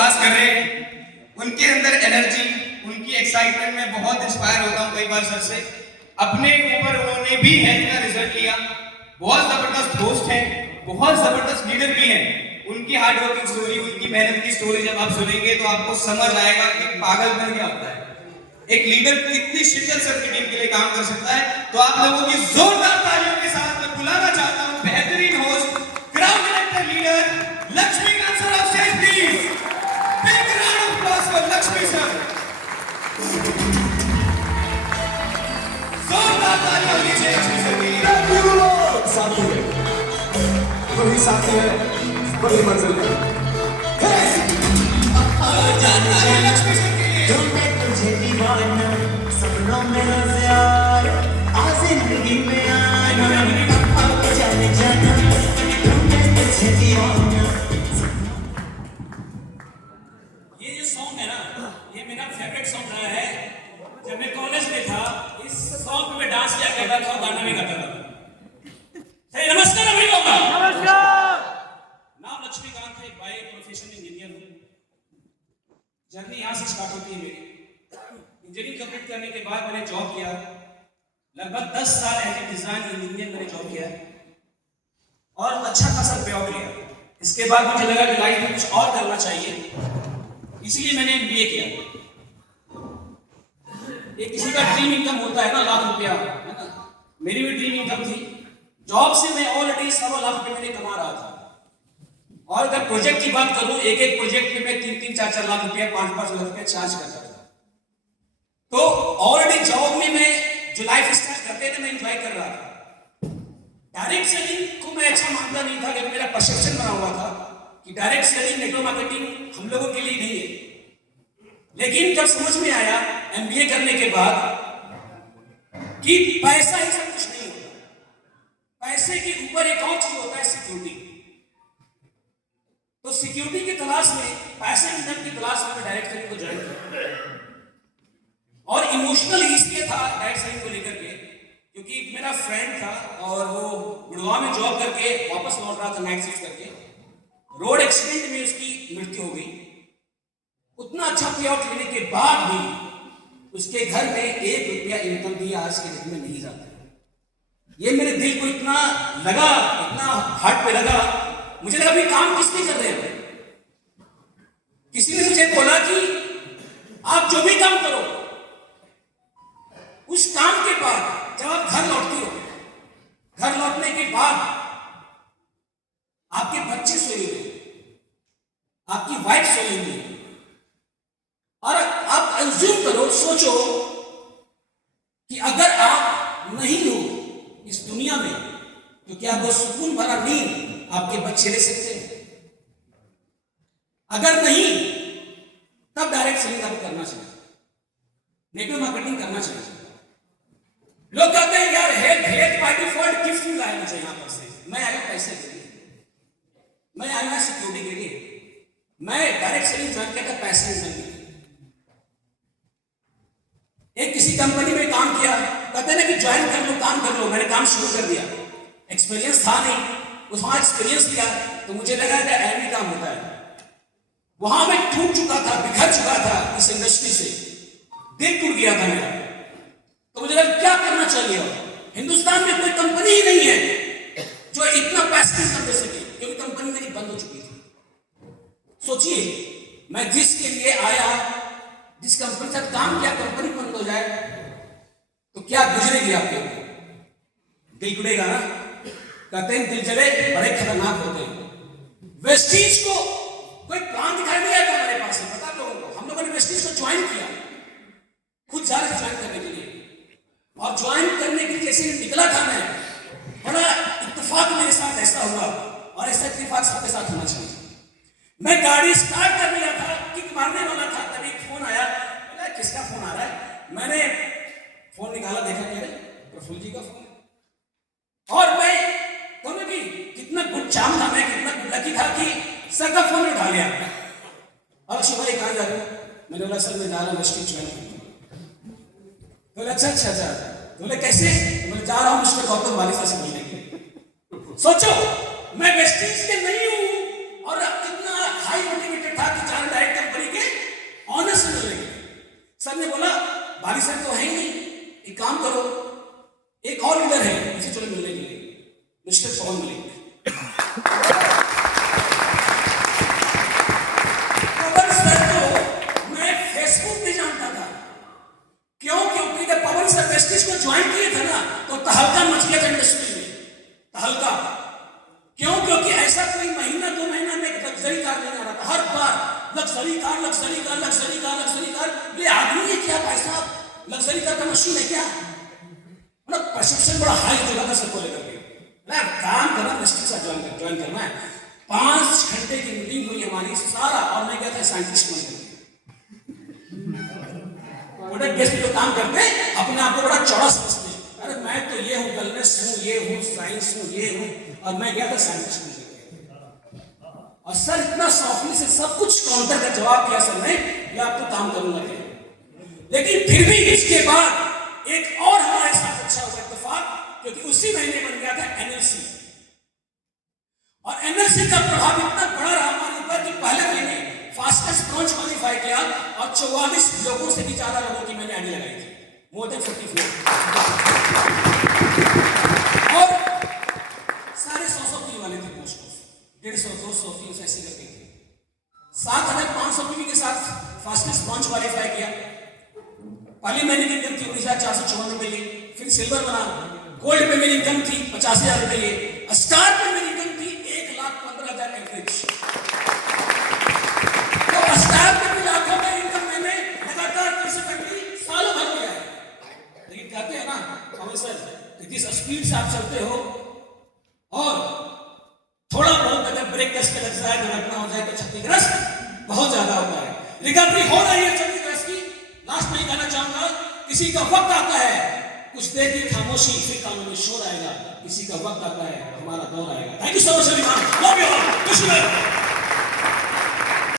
पास कर रहे हैं, उनके अंदर एनर्जी, उनकी एक्साइटमेंट में बहुत इंस्पायर होता हूँ कई बार सर से। अपने ऊपर उन्होंने भी हेल्थ का रिजल्ट लिया, बहुत जबरदस्त होस्ट हैं, बहुत जबरदस्त लीडर भी हैं। उनकी हार्ड वर्किंग स्टोरी, उनकी मेहनत की स्टोरी जब आप सुनेंगे तो आपको समझ आएगा कि पागलपन क्या होता है, एक लीडर कितनी शिद्दत से अपनी टीम के लिए काम कर सकता है। तो आप लोगों की जोरदार तालियों के साथ मैं बुलाना चाहता हूं बेहतरीन host, ground director leader Laxmikant sir off stage please. Big round of applause for Laxmi sir. जोरदार तालियां होनी चाहिए लक्ष्मी सर के लिए। साथी है, वही साथी है, वही मंजिल है। लक्ष्मी सर के लिए तुझे दीवाना सपनों में रोज़ यार आ जिंदगी में आना जाने जाना तुझे दीवाना। ये जो सॉन्ग है ना, ये मेरा फेवरेट सॉन्ग रहा है। जब मैं कॉलेज में था इस सॉन्ग पे मैं डांस किया करता था और गाना भी गाता था। नमस्कार अभी होगा। नमस्कार। नाम लक्ष्मीकांत है, बाय प्रोफेशन इंजीनियर हूँ। जर्नी यहाँ से स्टार्ट होती है मेरी। इंजीनियरिंग कंप्लीट करने के बाद मैंने जॉब किया, लगभग 10 साल एज ए डिजाइन इंजीनियर मैंने जॉब किया और अच्छा खासा पे ऑफ लिया। इसके बाद मुझे लगा कि लाइफ में कुछ और करना चाहिए, इसलिए मैंने MBA किया। एक किसी का ड्रीम इनकम होता है ना, लाख रुपया, है ना। मेरी भी ड्रीम इनकम थी। जॉब से मैं ऑलरेडी 1.25 लाख रुपये मैंने कमा रहा था। और अगर प्रोजेक्ट की बात करूं, एक एक प्रोजेक्ट में मैं 3-3, 4-4 लाख रुपया, 5-5 लाख रुपया चार्ज करता था। तो ऑलरेडी जॉब में मैं जो लाइफ स्टाइल करते थे मैं एंजॉय कर रहा था। डायरेक्ट सेलिंग को मैं अच्छा मानता नहीं था, क्योंकि मेरा परसेप्शन बना हुआ था कि डायरेक्ट सेलिंग, नेटवर्क मार्केटिंग हम लोगों के लिए नहीं है। लेकिन जब समझ में आया MBA करने के बाद कि पैसा ही सब कुछ नहीं होता, पैसे के ऊपर एक और चीज होता है, सिक्योरिटी। तो सिक्योरिटी की तलाश में, पैसे इनकम की तलाश में मैं डायरेक्ट सेलिंग को ज्वाइन किया। और इमोशनल इसलिए था डायरेक्ट सेलिंग को लेकर के, क्योंकि एक मेरा फ्रेंड था और वो गुड़गांव में जॉब करके वापस लौट रहा था नाइट शिफ्ट करके। रोड एक्सीडेंट में उसकी मृत्यु हो गई। उतना अच्छा पे आउट लेने के बाद भी उसके घर में 1 रुपया इनकम भी आज के डेट में नहीं जाता। ये मेरे दिल को इतना लगा, इतना हार्ट पे लगा। मुझे लगा भी काम किस लिए कर रहे हैं। किसी ने मुझे बोला कि आप जो भी काम करो, उस काम के बाद जब आप घर लौटते हो, घर लौटने के बाद आपके बच्चे सोए हुए, आपकी वाइफ सोई हुई, और आप एज्यूम करो, सोचो कि अगर आप नहीं हो इस दुनिया में तो क्या वो सुकून भरा नींद आपके बच्चे ले सकते हैं? अगर नहीं, तब डायरेक्ट सेलिंग आपको करना चाहिए, नेटवर्क मार्केटिंग करना चाहिए। लोग कहते हैं यार हेल्थ बाय डिफॉल्ट गिफ्ट क्यों लाना चाहिए यहां पर से। मैं आया पैसे के लिए, मैं आया सिक्योरिटी के लिए, मैं डायरेक्ट सेलिंग ज्वाइन किया था पैसे के लिए। एक किसी कंपनी में काम किया, कहते ना कि ज्वाइन कर लो, काम कर लो। मैंने काम शुरू कर दिया, एक्सपीरियंस था नहीं, उस वहां एक्सपीरियंस लिया तो मुझे लगा कि ऐसा काम होता है। वहां मैं टूट चुका था, बिखर चुका था इस इंडस्ट्री से, दिल टूट गया था मेरा। तो मुझे लगा क्या करना चाहिए। हिंदुस्तान में कोई कंपनी ही नहीं है जो इतना पैसा इनकम दे सके, क्योंकि कंपनी मेरी बंद हो चुकी थी। सोचिए, मैं जिसके लिए आया, जिस कंपनी के साथ काम किया, कंपनी बंद हो जाए तो क्या गुजरेगी आपके ऊपर? दिल टूटेगा ना। कहते हैं दिल जले बड़े खतरनाक होते हैं। वेस्टीज को कोई प्लान दिखाई नहीं आया था हमारे पास से, पता लोगों को। हम लोगों ने वेस्टीज को ज्वाइन किया, खुद जा रहे थे ज्वाइन करने के लिए। और ज्वाइन करने के जैसे निकला था मैं, बड़ा इत्तेफाक मेरे साथ ऐसा हुआ, और ऐसा इत्तेफाक सबके साथ होना चाहिए। मैं गाड़ी स्टार्ट कर लिया था, किक मारने वाला था, तभी फोन आया। किसका फोन आ रहा है? मैंने फोन निकाला, देखा कि प्रफुल्ल जी का फोन। और मैं दोनों की कितना गुड चाम था, मैं कितना गुड लकी था कि सर का फोन उठा लिया। और सुबह कहाँ जा रहे हो? मैंने बोला सर मैं जा रहा हूँ वेस्टीज ज्वाइन। बोले अच्छा अच्छा अच्छा। बोले कैसे? मैं जा रहा हूँ मिस्टर गौतम वालिसा से मिलने के लिए। सोचो, मैं वेस्टीज के नहीं हूँ और कितना हाई मोटिवेटेड था कि जाना direct luxury car, luxury car, luxury car, luxury car. ये आदमी है क्या भाई साहब? लग्जरी कार का मशीन है क्या? मतलब परसेप्शन बड़ा हाई जगह का सबको लेकर के ना काम करना, इंडस्ट्री से ज्वाइन करना है। 5 घंटे की मीटिंग हुई हमारी सारा, और मैं गया था साइंटिस्ट बनने। प्रोडक्ट बेस्ड पे काम करते अपने आप को बड़ा चौड़ा समझते हैं। अरे मैं तो ये हूँ, वेलनेस हूँ, ये हूँ, साइंस हूँ, ये हूँ, और मैं गया था साइंटिस्ट बनने। और सर इतना सॉफ्टली से सब कुछ काउंटर का जवाब दिया सर ने, मैं आपको काम करूंगा क्या। लेकिन फिर भी इसके बाद एक और हमारे साथ अच्छा हुआ इत्तेफाक, क्योंकि उसी महीने बन गया था एनएलसी। और एनएलसी का प्रभाव इतना बड़ा रहा हमारे ऊपर कि पहले महीने फास्टेस्ट ब्रांच क्वालिफाई किया, और 44 लोगों से भी ज्यादा लोगों की मैंने आईडी लगाई थी, मोर देन 44। और सारे 100 की वाले थे पोस्ट, 150, 200, 300 ऐसे करके थे। 7500 पीवी के साथ फास्टेस्ट ब्रांच क्वालिफाई किया। पहली महीने की इनकम थी 19,454 रुपये, फिर सिल्वर बना। गोल्ड पे मेरी इनकम थी 50,000 रुपये, स्टार पे मेरी इनकम थी 1,15,000 एवरेज। तो स्टार पे भी लाखों में इनकम मैंने लगातार कंसिस्टेंटली सालों भर किया है। लेकिन कहते हैं ना कमल सर, जिस स्पीड से आप चलते हो और थोड़ा बहुत अगर ब्रेक कस के लग जाए, दुर्घटना हो जाए तो क्षतिग्रस्त बहुत ज्यादा होता है। रिकवरी हो रही है क्षतिग्रस्त की। लास्ट में कहना चाहूंगा, किसी का वक्त आता है, कुछ देर की खामोशी, फिर कानों में शोर आएगा। किसी का वक्त आता है, हमारा दौर आएगा। Thank you so much everyone, love you all, wish you well.